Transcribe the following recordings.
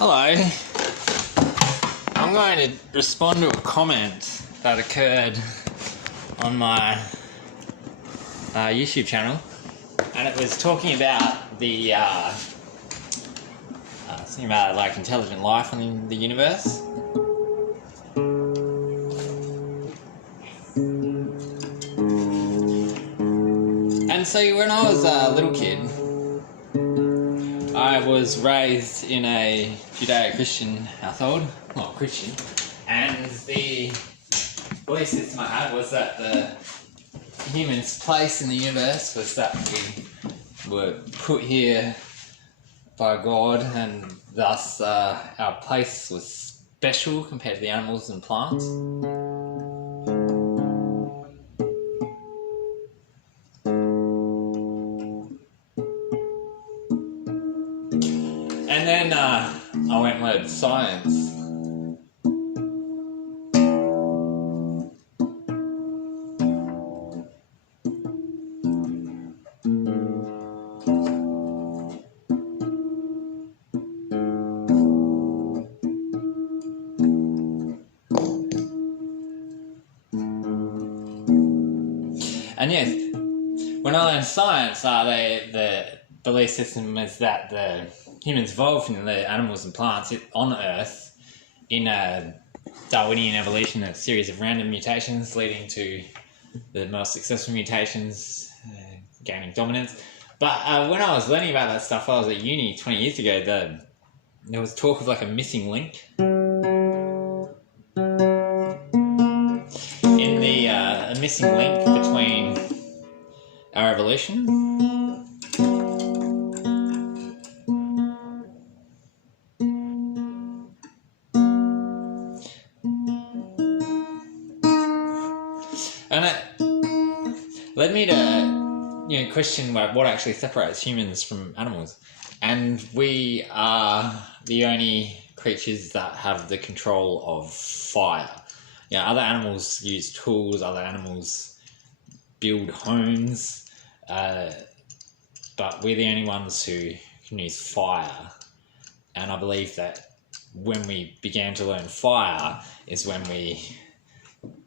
Hello. I'm going to respond to a comment that occurred on my YouTube channel, and it was talking about the something about like intelligent life in the universe. And so when I was a little kid, I was raised in a Judeo-Christian household, well, Christian, and the belief system I had was that the human's place in the universe was that we were put here by God, and thus our place was special compared to the animals and plants. And then I went and learned science. And yes, when I learned science, the belief system is that the humans evolved from the animals and plants on Earth in a Darwinian evolution, a series of random mutations leading to the most successful mutations gaining dominance. But when I was learning about that stuff, I was at uni 20 years ago, there was talk of like a missing link in a missing link between our evolution and it led me to question what actually separates humans from animals. And we are the only creatures that have the control of fire. Other animals use tools, other animals build homes, but we're the only ones who can use fire. And I believe that when we began to learn fire is when we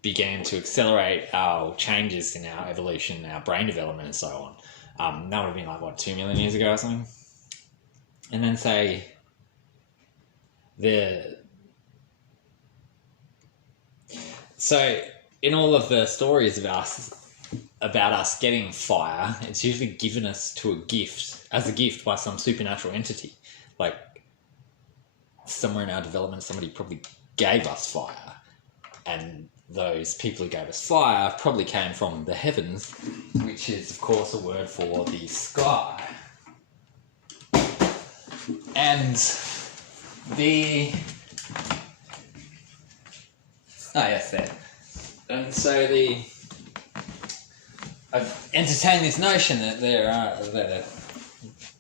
began to accelerate our changes in our evolution, our brain development and so on. That would have been like, what, 2 million years ago or something? And then say so in all of the stories about us getting fire, it's usually given us as a gift by some supernatural entity. Like somewhere in our development, somebody probably gave us fire, and those people who gave us fire probably came from the heavens, which is of course a word for the sky. And And so I've entertained this notion that the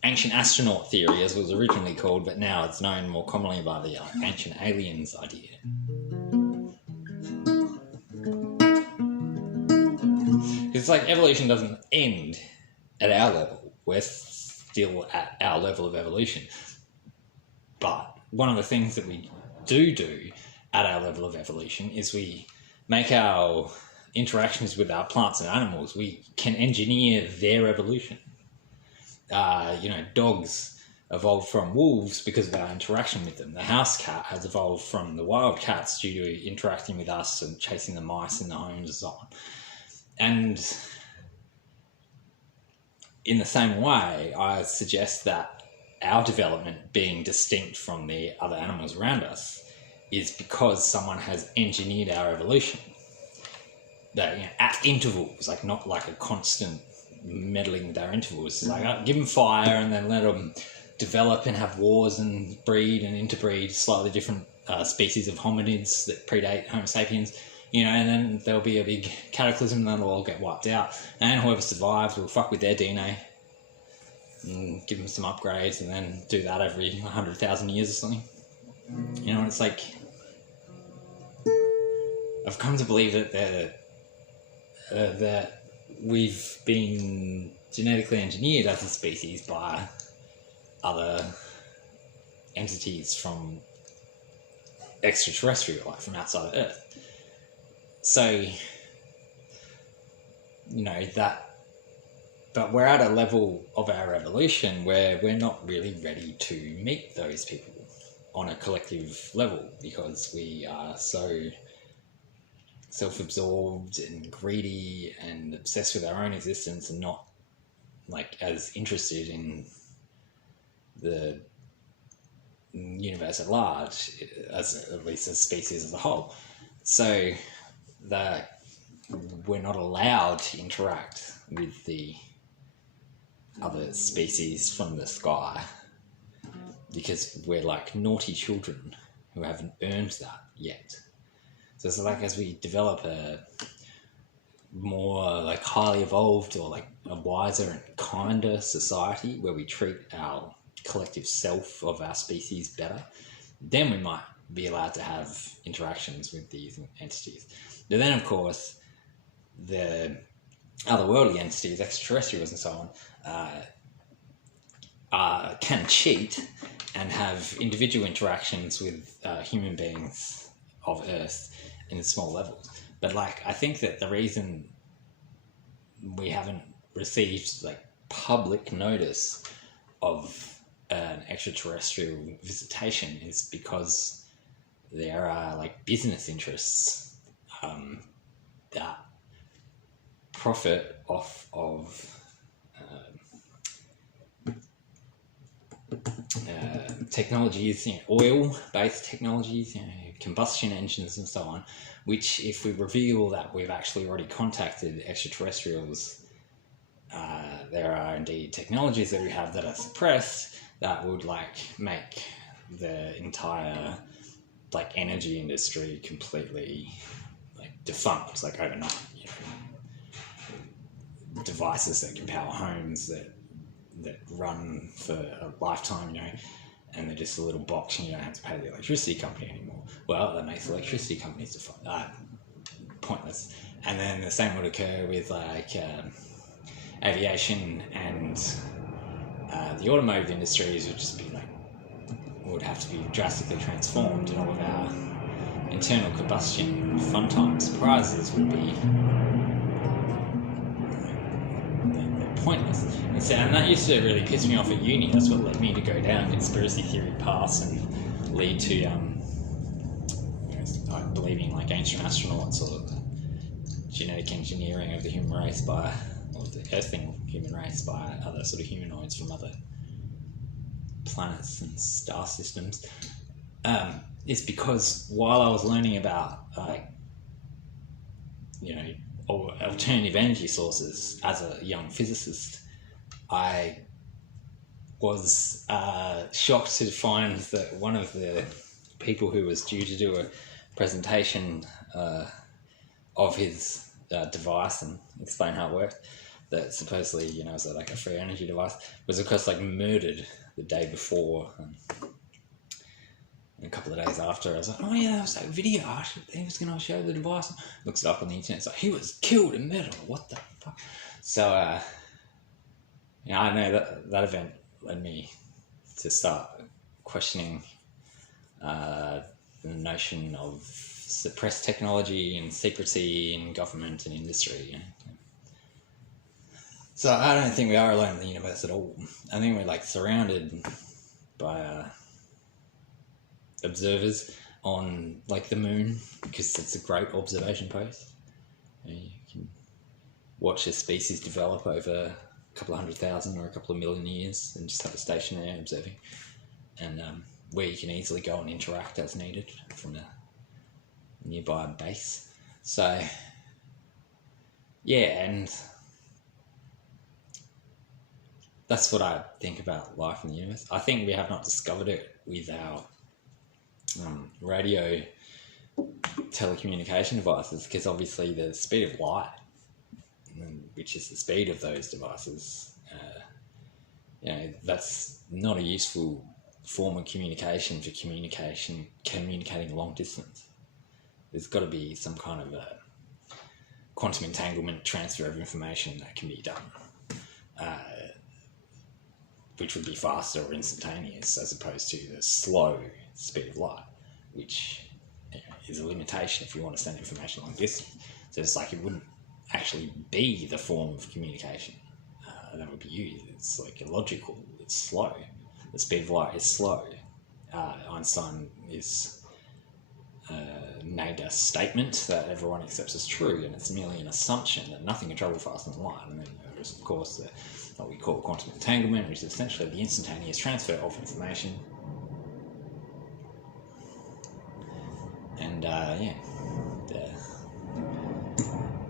ancient astronaut theory, as it was originally called, but now it's known more commonly by the ancient aliens idea. It's like evolution doesn't end at our level. We're still at our level of evolution. But one of the things that we do at our level of evolution is we make our interactions with our plants and animals, we can engineer their evolution. Dogs evolved from wolves because of our interaction with them. The house cat has evolved from the wild cats due to interacting with us and chasing the mice in the homes and so on. And in the same way, I suggest that our development being distinct from the other animals around us is because someone has engineered our evolution. That at intervals, like not like a constant meddling with our intervals. It's like give them fire and then let them develop and have wars and breed and interbreed slightly different species of hominids that predate Homo sapiens. And then there'll be a big cataclysm and then they'll all get wiped out. And whoever survives will fuck with their DNA and give them some upgrades and then do that every 100,000 years or something. It's like I've come to believe that we've been genetically engineered as a species by other entities from extraterrestrial, like from outside of Earth. So, but we're at a level of our evolution where we're not really ready to meet those people on a collective level, because we are so self-absorbed and greedy and obsessed with our own existence, and not as interested in the universe at large, at least as species as a whole. So that we're not allowed to interact with the other species from the sky, because we're like naughty children who haven't earned that yet. So it's as we develop a more highly evolved, or a wiser and kinder society where we treat our collective self of our species better, then we might be allowed to have interactions with these entities. But then, of course, the otherworldly entities, extraterrestrials and so on, can cheat and have individual interactions with human beings of Earth in small levels. But I think that the reason we haven't received public notice of an extraterrestrial visitation is because there are business interests that profit off of technologies, oil-based technologies, combustion engines and so on, which, if we reveal that we've actually already contacted extraterrestrials, there are indeed technologies that we have that are suppressed that would make the entire energy industry completely defunct overnight. Devices that can power homes that run for a lifetime, and they're just a little box, and you don't have to pay the electricity company anymore. Well, that makes electricity companies pointless. And then the same would occur with aviation, and the automotive industries would just be would have to be drastically transformed, and all of our internal combustion fun time surprises would be pointless. And that used to really piss me off at uni. That's what led me to go down conspiracy theory paths and lead to believing ancient astronauts, or the genetic engineering of the human race or the earthling human race by other sort of humanoids from other planets and star systems. Is because while I was learning about alternative energy sources as a young physicist, I was shocked to find that one of the people who was due to do a presentation of his device and explain how it worked, that supposedly is a free energy device, was of course murdered the day before. And a couple of days after, I was like, oh yeah, that was that video. He was going to show the device. Looks it up on the internet. It's he was killed and murdered. What the fuck? So, I know that event led me to start questioning the notion of suppressed technology and secrecy in government and industry. So I don't think we are alone in the universe at all. I think we're surrounded by observers on the moon, because it's a great observation post. You can watch a species develop over a couple of 100,000 or a couple of million years and just have a station there observing, and where you can easily go and interact as needed from a nearby base. So yeah, and that's what I think about life in the universe. I think we have not discovered it with our radio telecommunication devices, because obviously the speed of light, which is the speed of those devices, that's not a useful form of communication for communicating long distance. There's got to be some kind of a quantum entanglement transfer of information that can be done. which would be faster or instantaneous, as opposed to the slow speed of light, which is a limitation if you want to send information long distance. So it's like it wouldn't actually be the form of communication that would be used. It's like illogical. It's slow. The speed of light is slow. Einstein made a statement that everyone accepts as true, and it's merely an assumption that nothing can travel faster than light. And then there is, of course, what we call quantum entanglement, which is essentially the instantaneous transfer of information. And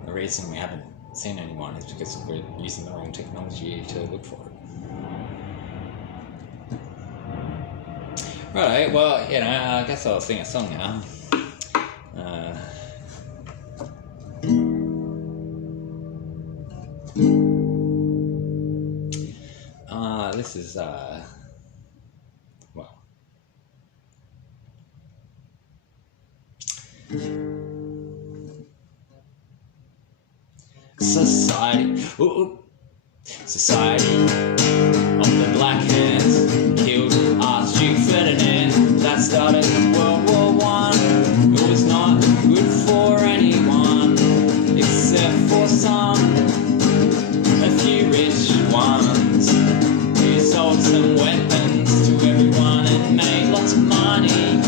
the reason we haven't seen anyone is because we're using the wrong technology to look for it. Right, well, I guess I'll sing a song now. This is, Society of the Black Hands killed Archduke Ferdinand. That started World War I. It was not good for anyone except for a few rich ones who sold some weapons to everyone and made lots of money.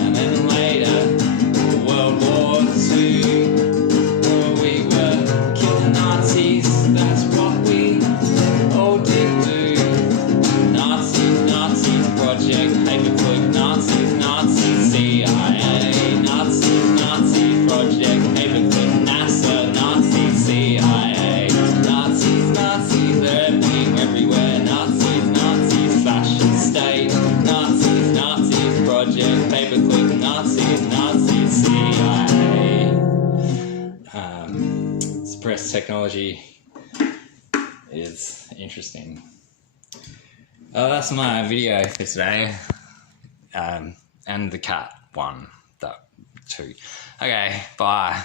And then later, World War II. That's what we all did do. Nazis, Project Paperclip. Nazis, CIA. Nazis, Project Paperclip. NASA, Nazis, CIA. Nazis, they're being everywhere. Nazis, fashion state. Nazis, Project Paperclip. Nazis, CIA. Suppressed technology is interesting. That's my video for today. And the cat one, that too. Okay, bye.